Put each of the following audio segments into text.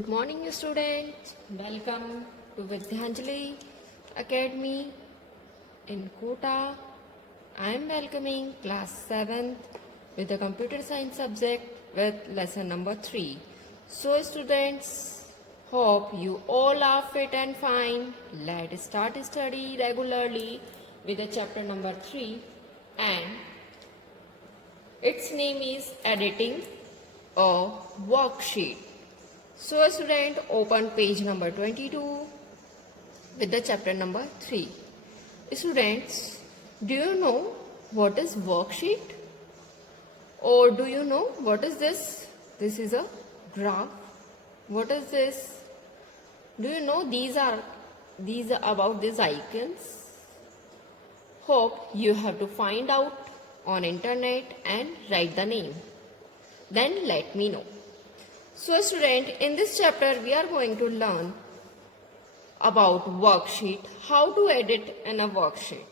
Good morning students, welcome to Vidyanjali Academy in Kota. I am welcoming class 7th with the computer science subject with lesson number 3. So students, hope you all are fit and fine. Let's start study regularly with the chapter number 3 and its name is editing a worksheet. So a student open page number 22 with the chapter number 3. Students, do you know what is worksheet? Or do you know what is this? This is a graph. What is this? Do you know these are about these icons? Hope you have to find out on internet and write the name. Then let me know. So student, in this chapter we are going to learn about worksheet, how to edit in a worksheet.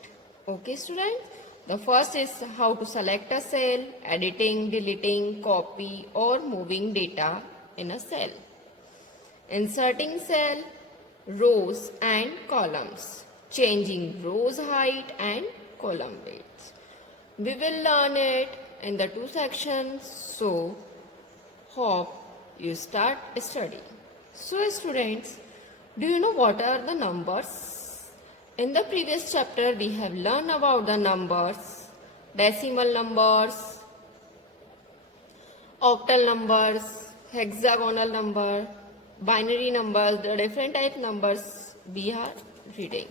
Okay student, the first is how to select a cell, editing, deleting, copy or moving data in a cell. Inserting cell, rows and columns, changing rows height and column weights. We will learn it in the two sections, so hope you start study. So students, do you know what are the numbers? In the previous chapter we have learned about the numbers, decimal numbers, octal numbers, hexagonal number, binary numbers, the different type numbers we are reading.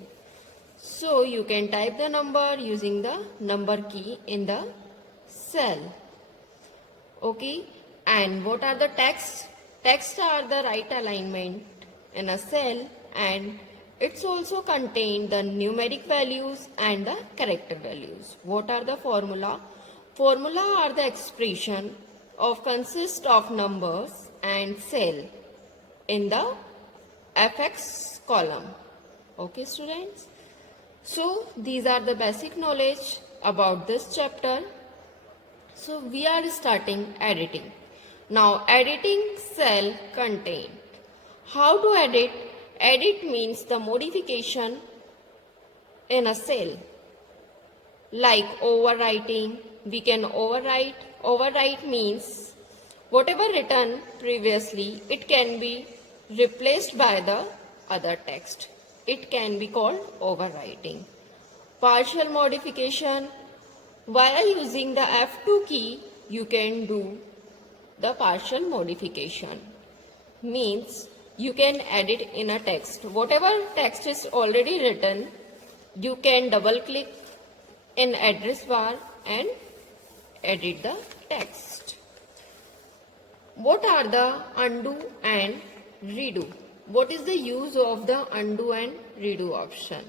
So you can type the number using the number key in the cell. Okay. And what are the texts? Texts are the right alignment in a cell and it's also contain the numeric values and the character values. What are the formula? Formula are the expression of consist of numbers and cell in the fx column. Okay students? So these are the basic knowledge about this chapter. So we are starting editing. Now editing cell content. How to edit? Edit means the modification in a cell. Like overwriting, we can overwrite. Overwrite means whatever written previously, it can be replaced by the other text. It can be called overwriting. Partial modification. While using the F2 key, you can do the partial modification. Means you can edit in a text. Whatever text is already written, you can double click in address bar and edit the text. What are the undo and redo? What is the use of the undo and redo option?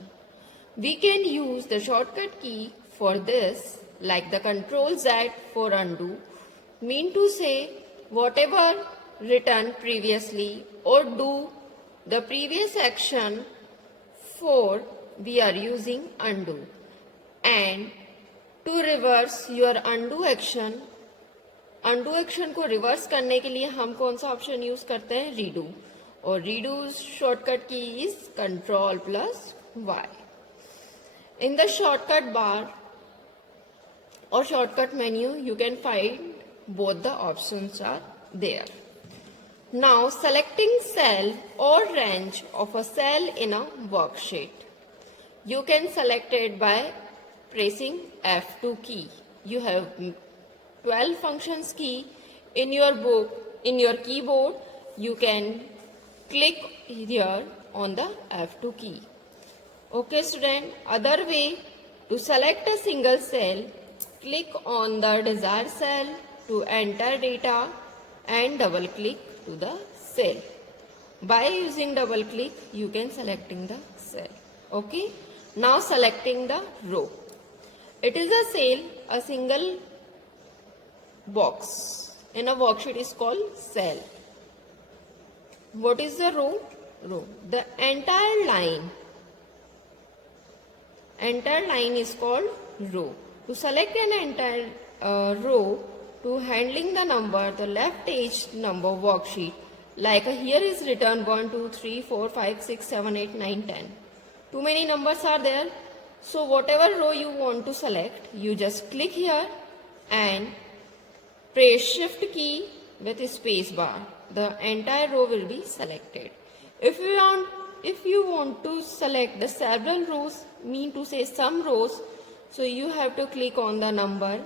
We can use the shortcut key for this, like the Ctrl Z for undo, mean to say whatever written previously or do the previous action for we are using undo. And to reverse your undo action को reverse करने के लिए हम कौन सा option use करते हैं? Redo. और रीडू शॉर्टकट की is Ctrl plus Y. In the shortcut bar or shortcut menu, you can find both the options are there. Now selecting cell or range of a cell in a worksheet. You can select it by pressing F2 key. You have 12 functions key in your book, in your keyboard. You can click here on the F2 key. Okay student, other way to select a single cell, click on the desired cell to enter data and double click to the cell. By using double click, you can selecting the cell. Okay. Now selecting the row. It is a cell, a single box in a worksheet is called cell. What is the row? Row. The entire line is called row. To select an entire row, to handling the number, the left edge number worksheet, Like here is written 1, 2, 3, 4, 5, 6, 7, 8, 9, 10. Too many numbers are there. So whatever row you want to select, you just click here and press shift key with space bar. The entire row will be selected. If you want to select the several rows, mean to say some rows, so you have to click on the number,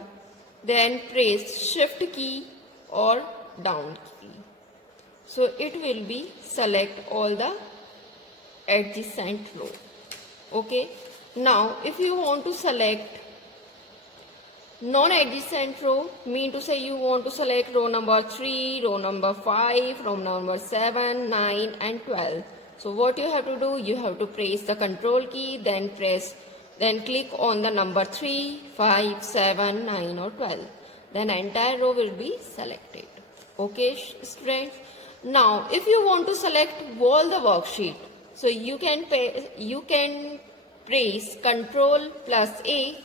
then press shift key or down key. So it will be select all the adjacent row. Okay. Now if you want to select non-adjacent row, mean to say you want to select row number 3, row number 5, row number 7, 9 and 12. So what you have to do, you have to press the control key, then click on the number 3, 5, 7, 9 or 12. Then entire row will be selected. Okay students. Now if you want to select all the worksheet, so you can press Control plus A,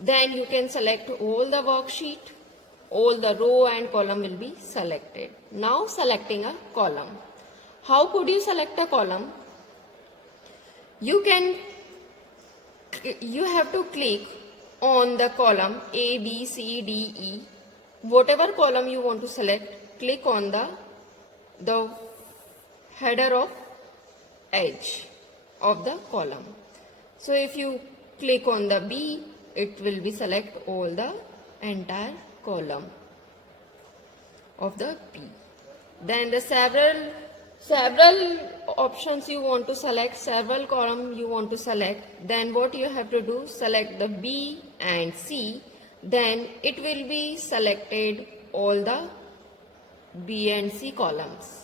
then you can select all the worksheet, all the row and column will be selected. Now selecting a column. How could you select a column? You have to click on the column A, B, C, D, E. Whatever column you want to select, click on the header of edge of the column. So if you click on the B, it will be select all the entire column of the B. Then the several options you want to select, several column you want to select, then what you have to do, select the B and C, then it will be selected all the B and C columns.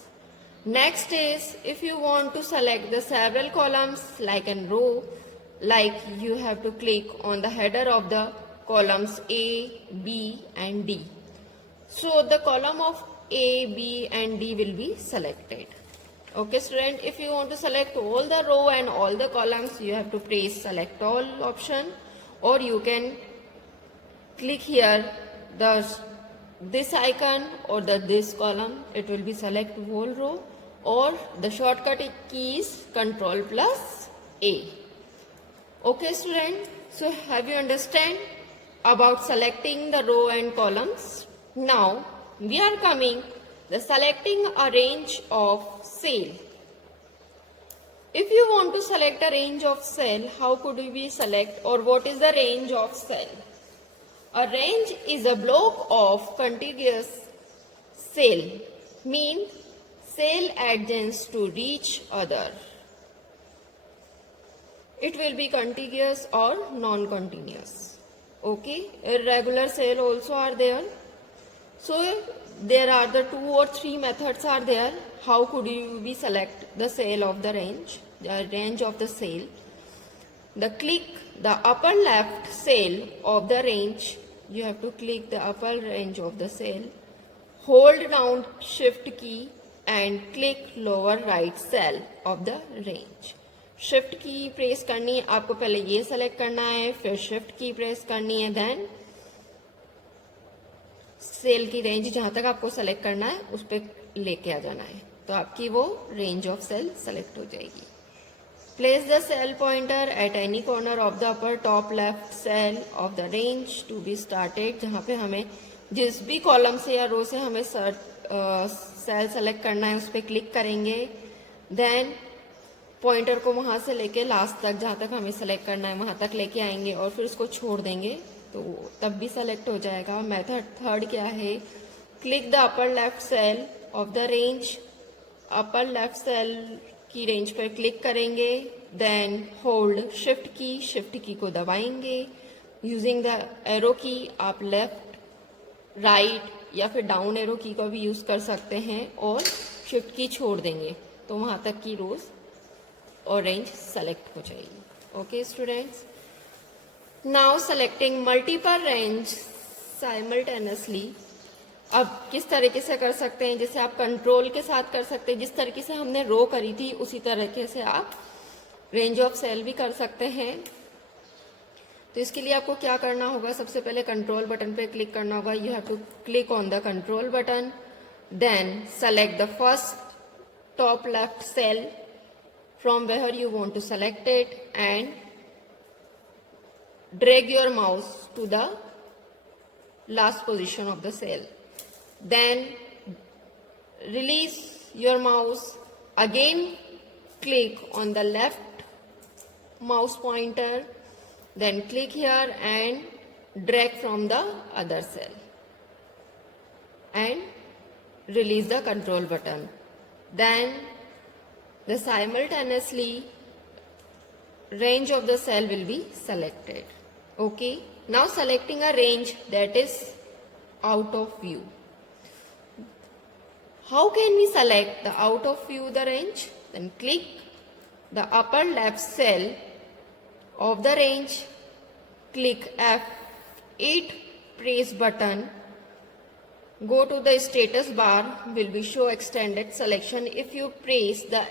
Next is, if you want to select the several columns like a row, like you have to click on the header of the columns A, B and D. So the column of A, B and D will be selected. Okay student, if you want to select all the row and all the columns, you have to press select all option, or you can click here this icon or this column, it will be select whole row, or the shortcut key is Control plus A. Okay student, so have you understand about selecting the row and columns? Now we are coming the selecting a range of cell. If you want to select a range of cell, how could we select, or what is the range of cell? A range is a block of contiguous cell, means cell adjacent to each other. It will be contiguous or non-continuous. Okay, irregular cell also are there. So there are the 2 or 3 methods are there. How could you be select the cell of the range of the cell? Click the upper left cell of the range. You have to click the upper range of the cell. Hold down shift key and click lower right cell of the range. Shift की press करनी है आपको, पहले ये select करना है, फिर shift की प्रेस करनी है, देन सेल की रेंज जहां तक आपको सेलेक्ट करना है उस पर लेके आ जाना है, तो आपकी वो रेंज ऑफ सेल सेलेक्ट हो जाएगी. Place the cell pointer at any corner of the upper top left cell of the range to be started. जहां पे हमें जिस भी कॉलम से या रो से हमें सेल सेलेक्ट करना है उस पर क्लिक करेंगे. देन पॉइंटर को वहां से लेके लास्ट तक जहां तक हमें सेलेक्ट करना है वहां तक लेके आएंगे और फिर उसको छोड़ देंगे तो तब भी सेलेक्ट हो जाएगा. मेथड थर्ड क्या है? Click the upper left cell of the range. Upper left cell की रेंज पर क्लिक करेंगे, देन होल्ड शिफ्ट की को दबाएंगे. यूजिंग द एरो की आप लेफ्ट राइट या फिर डाउन एरो की को भी यूज कर सकते हैं और शिफ्ट की छोड़ देंगे तो वहां तक की रोज और रेंज सेलेक्ट हो जाएगी. Okay students, now selecting multiple range simultaneously. अब किस तरीके से कर सकते हैं? जैसे आप कंट्रोल के साथ कर सकते हैं, जिस तरीके से हमने रो करी थी उसी तरीके से आप रेंज ऑफ सेल भी कर सकते हैं. तो इसके लिए आपको क्या करना होगा? सबसे पहले कंट्रोल बटन पे क्लिक करना होगा. You have to click on the control button. Then select the first top left cell from where you want to select it and drag your mouse to the last position of the cell. Then release your mouse. Again click on the left mouse pointer. Then click here and drag from the other cell. And release the control button. Then the simultaneously range of the cell will be selected. Okay. Now selecting a range that is out of view. How can we select the out of view the range? Then click the upper left cell of the range. Click F8 press button. Go to the status bar, will be show extended selection. If you press the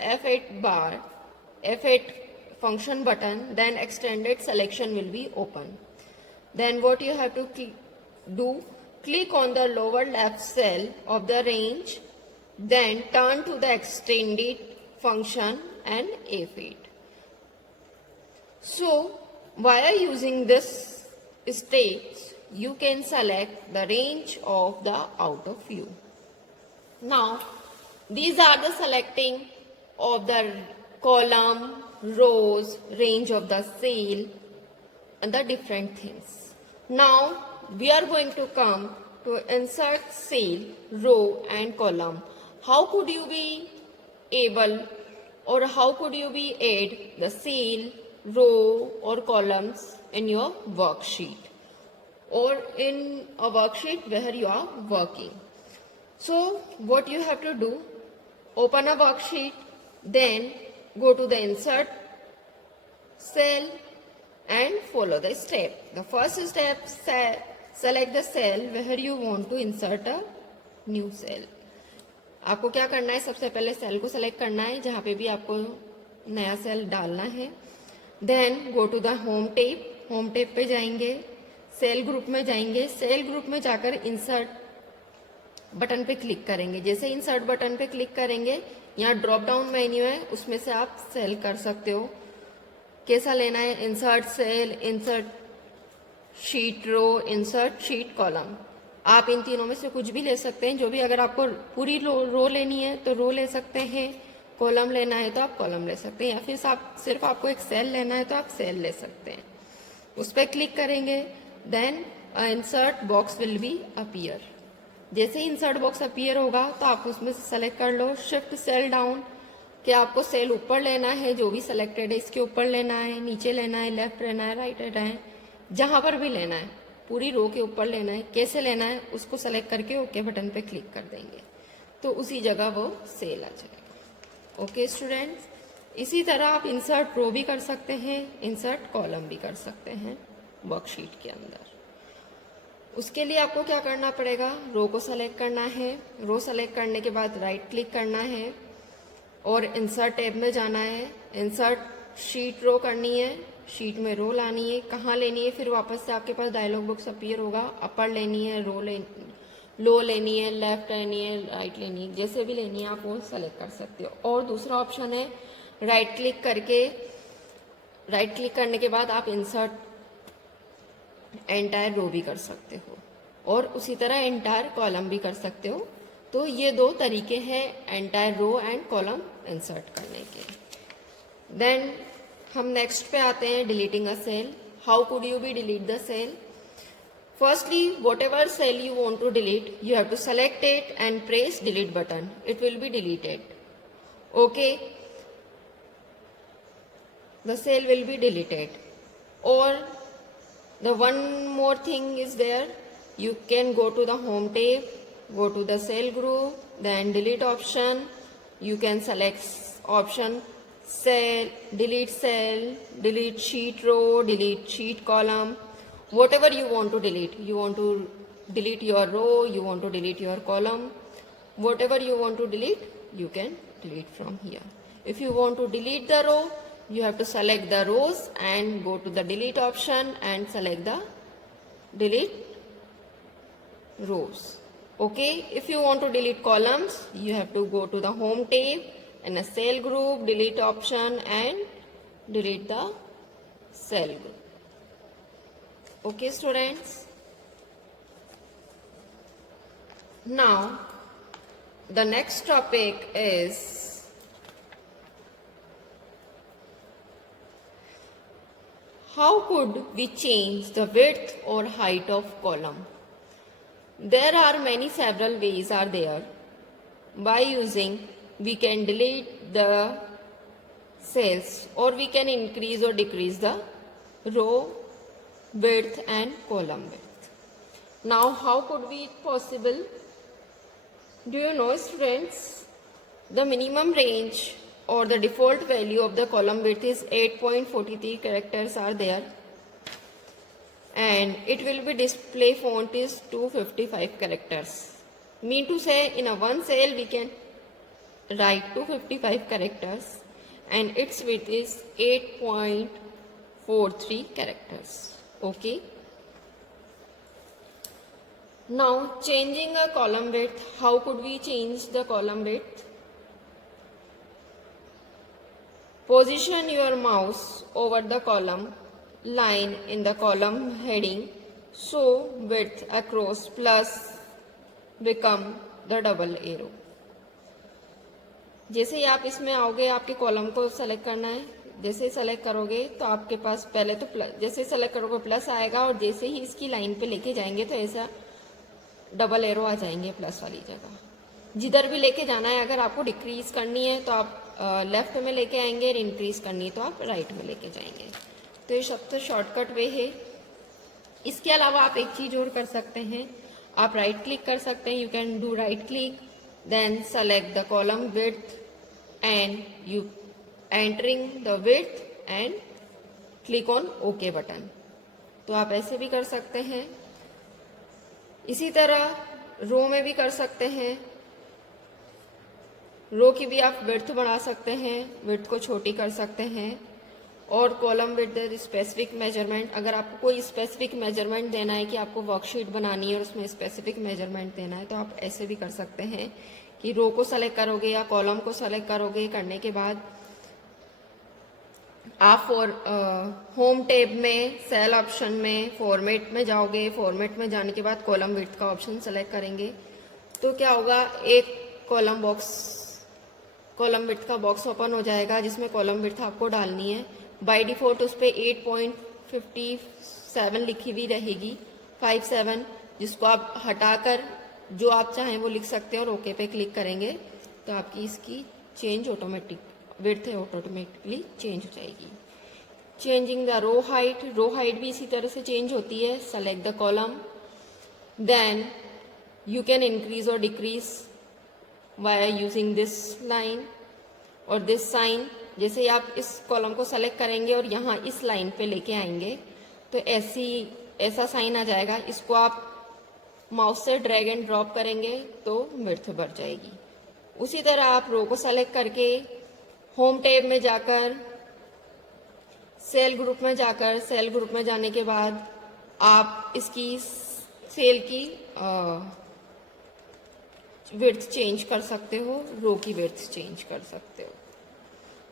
F8 function button, then extended selection will be open. Then what you have to do, click on the lower left cell of the range, then turn to the extended function and F8. So while using this steps, you can select the range of the out of view. Now, these are the selecting of the column, rows, range of the cell and the different things. Now, we are going to come to insert cell, row and column. How could you be able or how could you be add the cell, row or columns in your worksheet or in a worksheet where you are working? So what you have to do, open a worksheet, then go to the insert cell and follow the step. The first step, select the cell where you want to insert a new cell. आपको क्या करना है, सबसे पहले cell को select करना है जहाँ पे भी आपको नया सेल डालना है. Then go to the home tab पे जाएंगे, सेल ग्रुप में जाएंगे, सेल ग्रुप में जाकर इंसर्ट बटन पे क्लिक करेंगे. जैसे इंसर्ट बटन पे क्लिक करेंगे, यहाँ ड्रॉप डाउन मेन्यू है, उसमें से आप सेल कर सकते हो. कैसा लेना है, इंसर्ट सेल, इंसर्ट शीट रो, इंसर्ट शीट कॉलम. आप इन तीनों में से कुछ भी ले सकते हैं, जो भी. अगर आपको पूरी रो लेनी है तो रो ले सकते हैं, कॉलम लेना है तो आप कॉलम ले सकते हैं, या फिर सिर्फ आपको एक सेल लेना है तो आप सेल ले सकते हैं. उस पर क्लिक करेंगे, then insert box will be appear. जैसे ही इंसर्ट बॉक्स अपीयर होगा तो आप उसमें से सेलेक्ट कर लो शिफ्ट सेल डाउन, कि आपको सेल ऊपर लेना है, जो भी सिलेक्टेड है इसके ऊपर लेना है, नीचे लेना है, लेफ्ट लेना है, राइट लेना है, जहां पर भी लेना है, पूरी रो के ऊपर लेना है, कैसे लेना है उसको सेलेक्ट करके ओके बटन पे क्लिक कर देंगे तो उसी जगह वो सेल आ जाएगा. ओके स्टूडेंट्स, इसी तरह आप इंसर्ट रो भी कर सकते हैं, इंसर्ट कॉलम भी कर सकते हैं वर्कशीट के अंदर. उसके लिए आपको क्या करना पड़ेगा, रो को सेलेक्ट करना है, रो सेलेक्ट करने के बाद राइट क्लिक करना है और इंसर्ट टैब में जाना है. इंसर्ट शीट रो करनी है, शीट में रो लानी है, कहाँ लेनी है, फिर वापस से आपके पास डायलॉग बॉक्स अपीयर होगा. अपर लेनी है, लो लेनी है, लेफ्ट लेनी है, राइट लेनी है, जैसे भी लेनी है आप वो सेलेक्ट कर सकते हो. और दूसरा ऑप्शन है राइट क्लिक करने के बाद आप इंसर्ट एंटायर रो भी कर सकते हो और उसी तरह एंटायर कॉलम भी कर सकते हो. तो ये दो तरीके हैं entire row and column insert करने के. देन हम नेक्स्ट पे आते हैं, deleting a cell. How could you be delete the cell? Firstly, whatever cell you want to delete, you have to select it and press delete button. It will be deleted. Okay, the cell will be deleted. Or the one more thing is there, you can go to the home tab, go to the cell group, then delete option. You can select option cell, delete sheet row, delete sheet column, whatever you want to delete. You want to delete your row, you want to delete your column, whatever you want to delete, you can delete from here. If you want to delete the row, you have to select the rows and go to the delete option and select the delete rows. Okay, if you want to delete columns, you have to go to the home tab and a cell group, delete option and delete the cell group. Okay, students. Now, the next topic is how could we change the width or height of column? There are several ways are there. By using, we can delete the cells or we can increase or decrease the row width and column width. Now, how could be it possible? Do you know, students, the minimum range or the default value of the column width is 8.43 characters are there, and it will be display font is 255 characters. Mean to say, in a one cell we can write 255 characters and its width is 8.43 characters. Okay. Now, changing a column width, how could we change the column width? Position your mouse over the column line in the column heading, so width across plus become the double arrow. जैसे ही आप इसमें आओगे, आपके column को select करना है. जैसे ही सेलेक्ट करोगे तो आपके पास पहले तो प्लस, जैसे सेलेक्ट करोगे प्लस आएगा और जैसे ही इसकी लाइन पे लेके जाएंगे तो ऐसा डबल एरो आ जाएंगे प्लस वाली जगह. जिधर भी लेके जाना है, अगर आपको डिक्रीज करनी है तो आप लेफ्ट में लेके आएंगे और इंक्रीज करनी है तो आप राइट में लेके जाएंगे. तो ये सबसे शॉर्टकट वे है. इसके अलावा आप एक चीज और कर सकते हैं, आप राइट क्लिक कर सकते हैं. You can do right click, then select the column width and you entering the width and click on okay button. तो आप ऐसे भी कर सकते हैं. इसी तरह रो में भी कर सकते हैं. रो की भी आप विड्थ बढ़ा सकते हैं, विड्थ को छोटी कर सकते हैं. और कॉलम विड्थ स्पेसिफिक मेजरमेंट, अगर आपको कोई स्पेसिफिक मेजरमेंट देना है कि आपको वर्कशीट बनानी है और उसमें स्पेसिफिक मेजरमेंट देना है तो आप ऐसे भी कर सकते हैं कि रो को सेलेक्ट करोगे या कॉलम को सेलेक्ट करोगे. करने के बाद आप होम टैब में सेल ऑप्शन में फॉर्मेट में जाओगे. फॉर्मेट में जाने के बाद कॉलम विड्थ का ऑप्शन सेलेक्ट करेंगे तो क्या होगा, एक कॉलम विड्थ का बॉक्स ओपन हो जाएगा जिसमें कॉलम विड्थ आपको डालनी है. बाय डिफॉल्ट उस पर 8.57 लिखी हुई रहेगी, 57, जिसको आप हटाकर जो आप चाहें वो लिख सकते हैं और ओके पे क्लिक करेंगे तो आपकी इसकी change automatic width automatically change हो जाएगी. चेंजिंग द रो हाइट भी इसी तरह से चेंज होती है. Select the column, then you can increase और decrease via using this line और दिस साइन. जैसे ही आप इस कॉलम को सेलेक्ट करेंगे और यहाँ इस लाइन पे लेके आएंगे तो ऐसा साइन आ जाएगा. इसको आप माउस से ड्रैग एंड ड्रॉप करेंगे तो विड्थ बढ़ जाएगी. उसी तरह आप रो को सेलेक्ट करके होम टैब में जाकर सेल ग्रुप में जाने के बाद आप इसकी सेल की विड्थ चेंज कर सकते हो, रो की विड्थ चेंज कर सकते हो.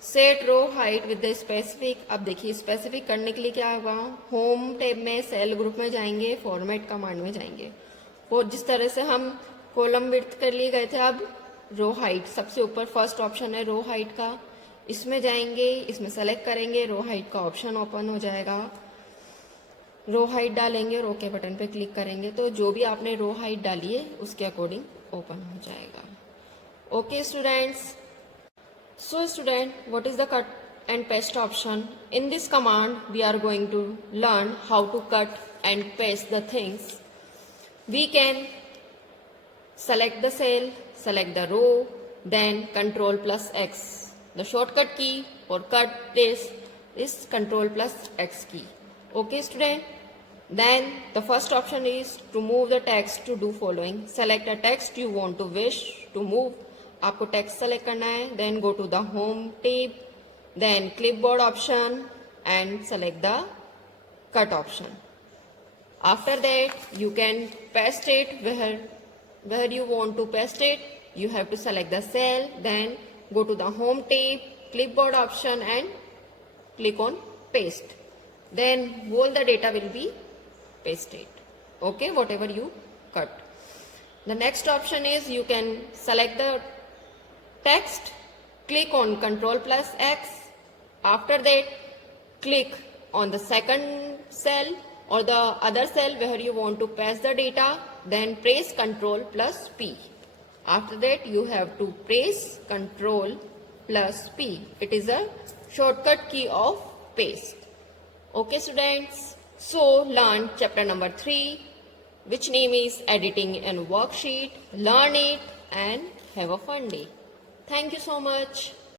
Set row height with the specific. अब देखिए स्पेसिफिक करने के लिए क्या होगा, होम टैब में सेल ग्रुप में जाएंगे, फॉर्मेट कमांड में जाएंगे और जिस तरह से हम कॉलम विड्थ कर लिए गए थे, अब रो हाइट सबसे ऊपर फर्स्ट ऑप्शन है रो हाइट का, इसमें जाएंगे, इसमें सेलेक्ट करेंगे, रो हाइट का ऑप्शन ओपन हो जाएगा. रो हाइट डालेंगे और ओके बटन पे क्लिक करेंगे तो जो भी आपने रो हाइट डाली है उसके अकॉर्डिंग ओपन हो जाएगा. Okay students, so student, what is the cut and paste option? In this command we are going to learn how to cut and paste the things. We can select the cell, select the row, then Ctrl plus X. The shortcut key for cut this is Ctrl plus X key. Okay student? Then the first option is to move the text to do following. Select a text you want to wish to move. आपको text select करना है. Then go to the home tab, then clipboard option and select the cut option. After that you can paste it where you want to paste it, you have to select the cell, then go to the home tab, clipboard option and click on paste. Then all the data will be pasted. Okay, whatever you cut. The next option is you can select the text, click on Ctrl plus X. After that, click on the second cell or the other cell where you want to paste the data, then press Ctrl plus P. After that, you have to press Ctrl plus P. It is a shortcut key of paste. Okay students, so learn chapter number 3, which name is editing and worksheet. Learn it and have a fun day. Thank you so much.